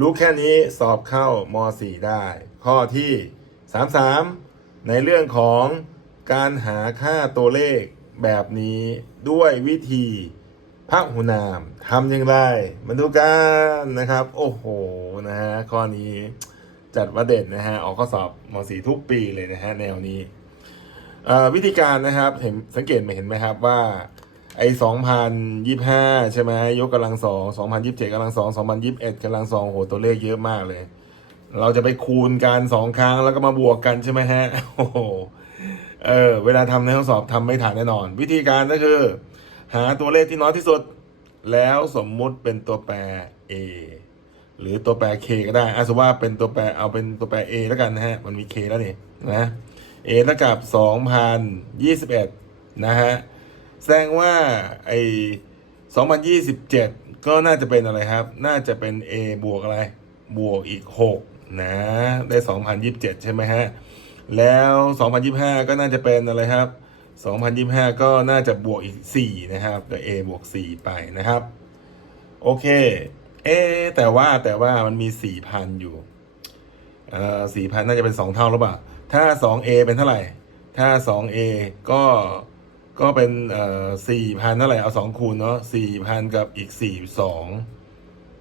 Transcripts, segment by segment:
รู้แค่นี้สอบเข้าม4ได้ ข้อที่ 33 ในเรื่องของการหาค่าตัวเลขแบบนี้ด้วยวิธีพหุนามทำอย่างไร มาดูกันนะครับ โอ้โหนะฮะข้อนี้จัดว่าเด่นนะฮะออกข้อสอบม .4 ทุกปีเลยนะฮะแนวนี้วิธีการนะครับเห็นสังเกตไหมเห็นไหมครับว่า ไอ้สองพันยี่ห้าใช่ไหมยกกำลังสองสองพันยี่สิบเจ็ดกำลังสองสองพันยี่สิบเอ็ดกำลังสองโหตัวเลขเยอะมากเลย เราจะไปคูณกันสองครั้งแล้วก็มาบวกกันใช่ไหมฮะโอ้โหเออเวลาทำในห้องสอบทำไม่ทันแน่นอน วิธีการก็คือ หาตัวเลขที่น้อยที่สุด แล้วสมมุติเป็นตัวแปร a หรือตัวแปร k ก็ได้อาสมมติว่าเป็นตัวแปรเอาเป็นตัวแปร a แล้วกันนะฮะ มันมี k แล้วนี่นะ a เท่ากับสองพันยี่สิบเอ็ดนะฮะ แสดงว่าไอ2027 ก็น่าจะเป็นอะไรครับ น่าจะเป็น A บวกอะไร บวกอีก 6 นะ ได้ 2027 ใช่ไหมฮะ แล้ว 2025 ก็น่าจะเป็นอะไรครับ 2025 ก็น่าจะบวกอีก 4 นะครับก็ A บวก 4 ไปนะครับ โอเค เอะแต่ว่าแต่ว่ามันมี 4,000 อยู่ เอ่อ4,000 น่าจะเป็น 2 เท่าหรือเปล่า ถ้า 2A เป็นเท่าไหร่ ถ้า 2A ก็ ก็เป็นเอ่อสี่พันเท่าไหร่เอาสองคูณเนาะสี่พันกับอีกสี่สอง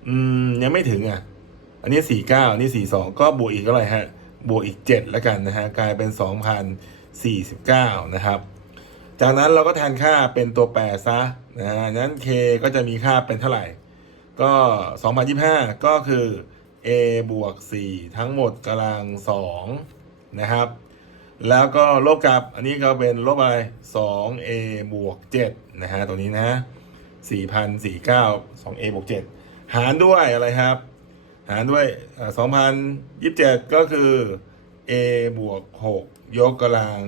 อืมยังไม่ถึงอะ อันนี้สี่เก้าอันนี้สี่สองก็บวกอีกเท่าไหร่ฮะ บวกอีกเจ็ดแล้วกันนะฮะ กลายเป็นสองพันสี่สิบเก้านะครับ จากนั้นเราก็แทนค่าเป็นตัวแปรซะนะฮะนั้น k ก็จะมีค่าเป็นเท่าไหร่ ก็สองพันยี่ห้าก็คือ a บวกสี่ทั้งหมดกำลังสองนะครับ แล้วก็ลบกับอันนี้ก็เป็นลบอะไร 2a บวก7นะฮะตรงนี้นะ4,049 2a บวก7หารด้วยอะไรครับ หารด้วยเอ่อ2,027 ก็คือ a บวก 6 ยกกำลัง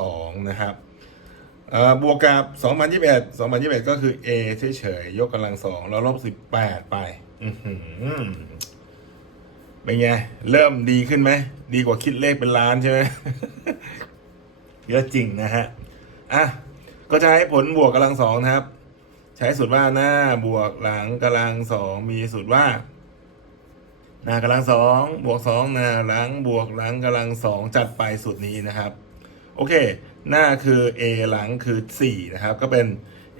2 นะครับเอ่อบวกกับ 2021 2021 ก็คือ a เฉยๆยกกำลัง 2 แล้วลบ 18 ไปเป็นไง เริ่มดีขึ้นไหม ดีกว่าคิดเลขเป็นล้านใช่ไหม เยอะจริงนะฮะ อะ ก็ให้ผลบวกกำลังสองนะครับ ใช้สูตรว่าหน้าบวกหลังกำลังสองมีสูตรว่า หน้ากำลังสองบวกสองหน้าหลังบวกหลังกำลังสองจัดไปสูตรนี้นะครับ โอเค หน้าคือ a หลังคือสี่นะครับ ก็เป็น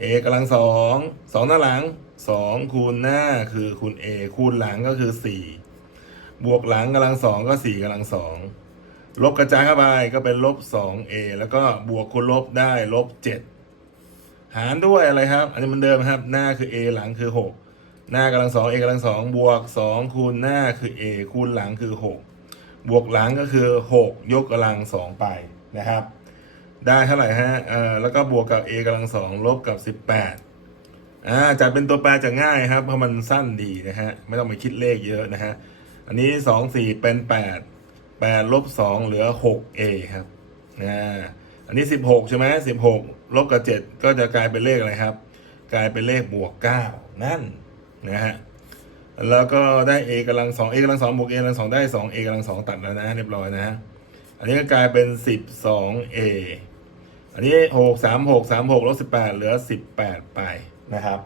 a กำลังสองสองหน้าหลังสองคูณหน้าคือคูณ a คูณหลังก็คือสี่บวกหลังกำลังสองก็สี่กำลังสอง ลบกระจายเข้าไปก็เป็นลบสองเอแล้วก็บวกคูณลบได้ลบเจ็ดหารด้วยอะไรครับ อันนี้มันเดิมครับ หน้าคือ a หลังคือหกหน้ากำลังสอง a กำลังสองบวกสองคูณหน้าคือ a คูณหลังคือหกบวกหลังก็คือหกยกกำลังสองไปนะครับ ได้เท่าไหร่ฮะเอ่อแล้วก็บวกกับ a กำลังสองลบกับสิบแปดอ่าจัดเป็นตัวแปรจะง่ายครับเพราะมันสั้นดีนะฮะไม่ต้องไปคิดเลขเยอะนะฮะอันนี้สองสี่เป็นแปด แปดลบสองเหลือหกเอครับนะอันนี้สิบหกใช่ไหมสิบหกลบกับเจ็ดก็จะกลายเป็นเลขอะไรครับ กลายเป็นเลขบวกเก้านั่นนะฮะแล้วก็ได้ a กำลังสอง a กำลังสองบวก a กำลังสองได้สอง a กำลังสองตัดแล้วนะเรียบร้อยนะฮะอันนี้ก็กลายเป็นสิบสอง a อันนี้หกสามหกสามหกลบสิบแปดเหลือสิบแปดไปนะครับ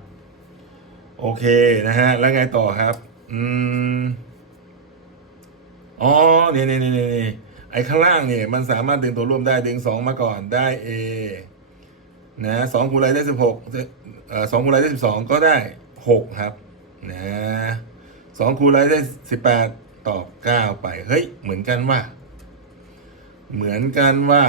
โอเคนะฮะแล้วไงต่อครับ อืม อ๋อนี่นี่นี่นี่ไอ้ข้างล่างเนี่ยมันสามารถดึงตัวร่วมได้ดึงสองมาก่อนได้ A นะสองคูณอะไรได้สิบหกเอ่อสองคูณอะไรได้สิบสองก็ได้หกครับนะสองคูณอะไรได้สิบแปดตอบเก้าไป เฮ้ย เหมือนกันว่า เหมือนกันว่า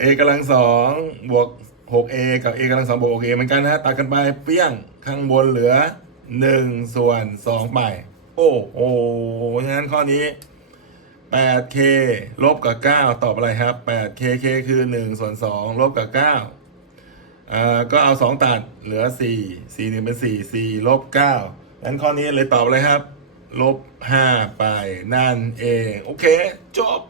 a กำลังสองบวกหก a กับ a กำลังสองบวก 6a เหมือนกันนะตัดกันไปเปี้ยงข้างบนเหลือหนึ่งส่วนสองไป อ้โหฉะนั้นข้อนี้ 8k ลบกับ 9 ตอบอะไรครับ 8k k คือ 1 ส่วน 2 ลบกับ 9อ่าก็เอา 2 ตัดเหลือ 4 4 1 เป็น 4 4 ลบ 9งั้นข้อนี้เลยตอบอะไรครับ ลบ 5 ไปนั่นเอง โอเค จบ